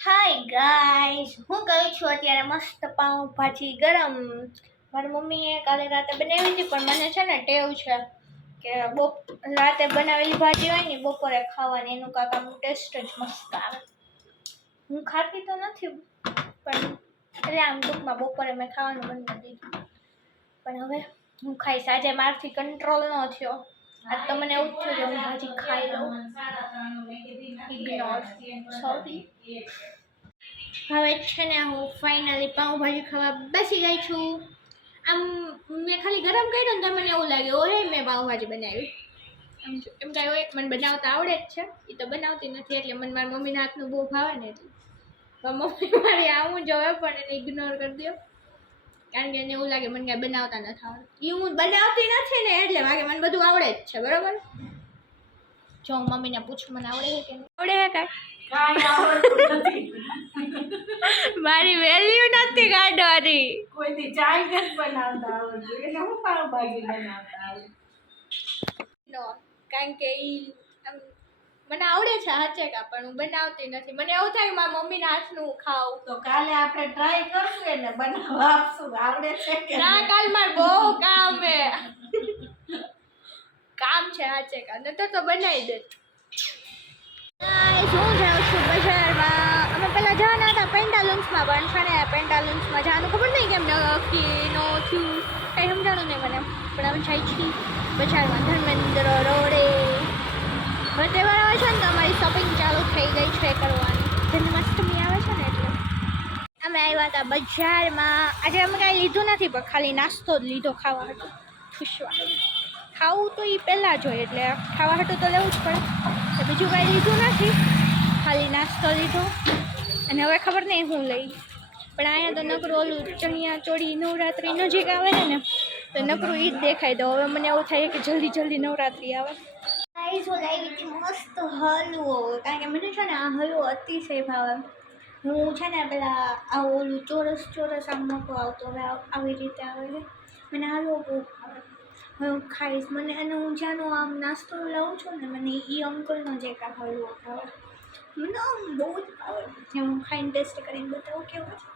Hi guys, હું કહું છું અત્યારે મસ્ત પાઉંભાજી ગરમ. મારી મમ્મીએ કાલે રાતે બનાવી હતી, પણ મને છે ને ટેવ છે કે રાતે બનાવેલી ભાજી હોય ને બપોરે ખાવાની, એનું કાંક આમ ટેસ્ટ જ મસ્ત આવે. હું ખાતી તો નથી, પણ એટલે આમ ટૂંકમાં બપોરે મેં ખાવાનું બંધ કરી દીધું, પણ હવે હું ખાઈશ. આજે મારથી કંટ્રોલ ન થયો. આજ તો મને એવું થયું કે હું ભાજી ખાઈ લઉં. Ignore, sorry. હવે છે ને હું ફાઇનલી પાઉંભાજી ખાવા બેસી ગઈ છું. આમ મેં ખાલી ગરમ કર્યું ને તો મને એવું લાગે ઓય મેં પાઉંભાજી બનાવી. એમ કાંઈ હોય મને બનાવતા આવડે જ છે, એ તો બનાવતી નથી, એટલે મને મારી મમ્મીના હાથનું બહુ ભાવે ને એટલે મમ્મી મારી આવું જોવે પણ એને ઇગ્નોર કરી દો, કારણ કે એને એવું લાગે મને કાંઈ બનાવતા નથી આવડતું. એ હું બનાવતી નથી ને એટલે વાગે મને બધું આવડે જ છે, બરાબર. જો હું મમ્મીને પૂછું મને આવડે છે કે નહીં આવડે છે કાંઈ મારી વેલ્યુ નથી કાઢવાની. કોઈથી ચાય નથી બનાવતા આવડતું એટલે હું પાવભાજી બનાવતા આવડે નો, કારણ કે મને આવડે છે હાચેકા, પણ હું બનાવતી નથી. મને એવું થાય મારા મમ્મીના હાથનું ખાઉં. તો કાલે આપણે ટ્રાય કરશું એને બનાવવા આપશું. આવડે છે કે ના, કાલ મારે બહુ કામ છે હાચેકા, નતર તો બનાવી દે. હું જાઉં છું બજારમાં. અમે પેલા જવાના હતા પેન્ટાલુન્સમાં, પણ છે ને પેન્ટાલુન્સમાં જવાનું ખબર નહીં કેમ નક્કી નો થયું, કંઈ સમજાણું નહીં મને. પણ અમે જાય છીએ બજારમાં ધર્મેન્દ્ર રોડે. હવે તહેવાર આવે છે ને તો અમારી શોપિંગ ચાલુ થઈ ગઈ છે કરવાની. જન્માષ્ટમી આવે છે ને એટલે અમે આવ્યા હતા બજારમાં. આજે અમે કાંઈ લીધું નથી, પણ ખાલી નાસ્તો જ લીધો ખાવા હતું. ખુશવા ખાવું તો એ પહેલાં જ હોય, એટલે ખાવા હતું તો લેવું જ પડે. તો બીજું કાંઈ લીધું નથી, ખાલી નાસ્તો લીધો. અને હવે ખબર નહીં હું લઈ, પણ અહીંયા તો નકરું ઓલું ચણિયા ચોળી નવરાત્રિ નજીક આવે છે ને તો નકરું એ જ દેખાય. તો હવે મને એવું થાય કે જલ્દી જલ્દી નવરાત્રિ આવે. લાવી હતી મસ્ત હલવો, કારણ કે મને છે ને આ હલવો અતિશય ભાવે. હું છે ને પેલા આ ઓલું ચોરસ ચોરસ આમ નહોતો આવતો, હવે આવી રીતે આવે છે. મને હલવો બહુ ભાવે, હવે હું ખાઈશ. મને અને હું જ્યાંનો આમ નાસ્તો લઉં છું ને મને એ અંકલનો જે કાં હલવો ભાવે, મને આમ બહુ જ ભાવે. હું ખાઈને ટેસ્ટ કરીને બતાવું કેવું છે.